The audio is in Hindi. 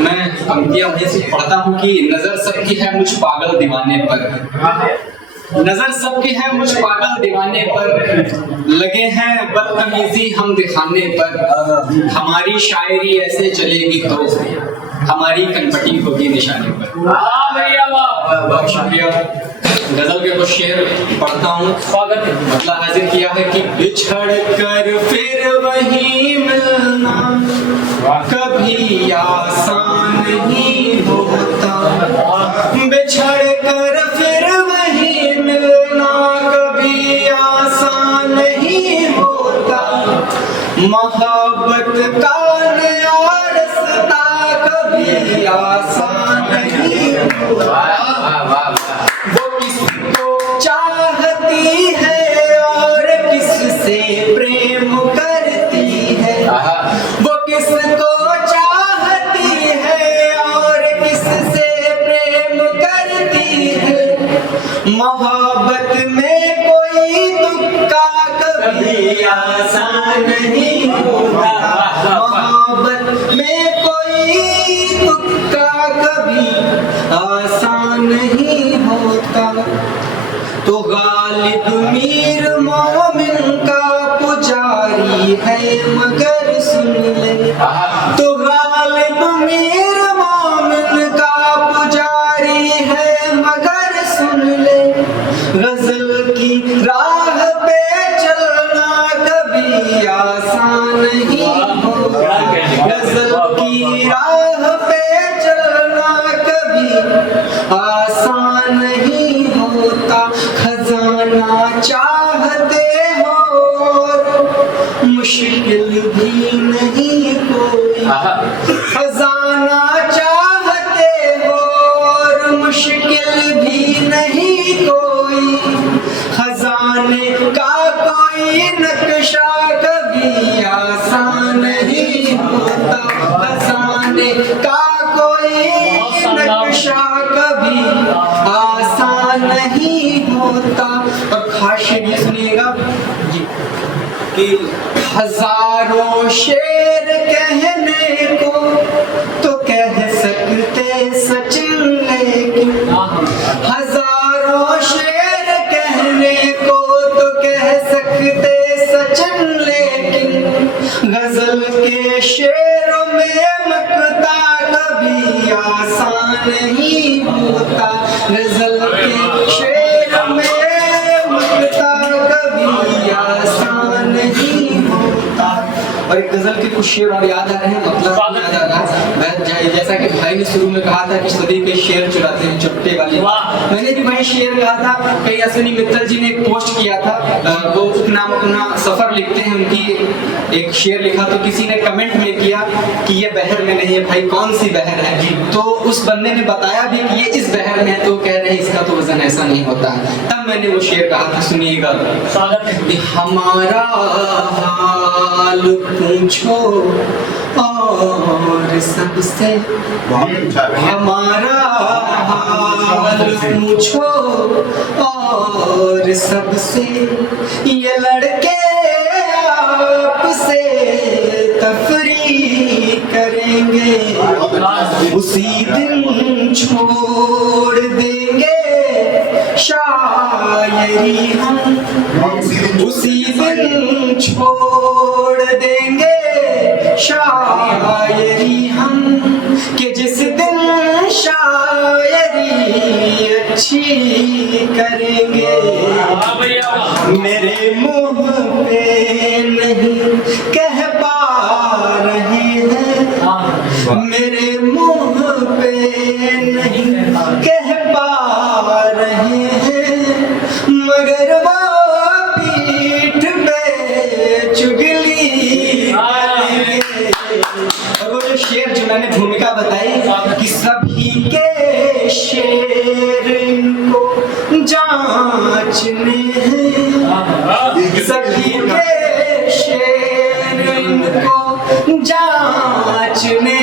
मैं पंक्तियां वहीं से पढ़ता हूँ कि नजर सबकी है मुझ पागल दीवाने पर, नजर सबकी है मुझ पागल दीवाने पर, लगे हैं बदतमीजी हम दिखाने पर, हमारी शायरी ऐसे चलेगी तो हमारी कनपटी होगी निशाने पर। बहुत शुक्रिया। गजल के कुछ शेर पढ़ता हूँ। स्वागत है। मतलब हाजिर किया है कि बिछड़ कर फिर वही मिलना कभी आसान नहीं होता, बिछड़ कर फिर वही मिलना कभी आसान नहीं होता, मोहब्बत का नया रास्ता कभी आसान नहीं होता। वो किसको चाहती है और किससे प्रेम करती है, वो किसको चाहती है और किससे प्रेम करती है, मोहब्बत में कोई तुक्का कभी आसान नहीं होता, मोहब्बत में कोई तुक्का कभी आसान नहीं होता। तो गालिब मीर मोमिन का पुजारी है मगर सुन ले, तो गालिब मीर मोमिन का पुजारी है मगर सुन ले, गजल की राह पे चलना कभी आसान नहीं होता, गजल की राह पे चलना कभी आसान नहीं होता, खजाना चाहते हो मुश्किल भी नहीं कोई, खजाना चाहते हो मुश्किल भी नहीं कोई, खजाने का कोई नक्शा कभी आसान नहीं होता, खजाने का कोई नक्शा कभी आसान नहीं होता। और खास शेर ये सुनिएगा कि हजारों शेर कहने को तो कह सकते सचिन, लेकिन हजारों शेर कहने को तो कह सकते सचिन, लेकिन गजल के शेरों में मकता कभी आसान नहीं होता, गजल के शेर में मकता कभी आसान नहीं होता। और एक गजल के कुछ शेर और याद आ रहे हैं, मतलब याद आ रहा है। मैं जैसा कि भाई ने शुरू में कहा था कि सदी के शेर चुराते हैं चुपके वाली, मैंने भी वही शेर कहा था। कई अश्विनी मित्तल जी ने एक पोस्ट किया था, वो उपनाम अपना सफर लिखते हैं, उनकी एक शेर लिखा तो किसी ने कमेंट में किया कि ये बहर में नहीं है भाई, कौन सी बहर है, तो उस बंदे ने बताया भी कि ये इस बहर में है, तो कह रहे हैं इसका तो वजन ऐसा नहीं होता है। तब मैंने वो शेर कहा था, सुनिएगा। हमारा हाल पूछो और सबसे, हमारा हाल पूछो और सबसे, ये लड़के आपसे तफरी करेंगे, उसी दिन छोड़ देंगे शायरी हम, उसी दिन छोड़ देंगे शायरी हम, कि जिस दिन शायरी अच्छी करेंगे, मेरे मुंह पे नहीं कह पा रहे हैं, मेरे मुंह पे नहीं कह पा रहे हैं, मगर वो पीठ पे चुगली करेंगे। और वो जो शेर जो मैंने भूमिका बताई कि सभी के शेर इनको जांचने हैं, सभी के शेर इनको जांचने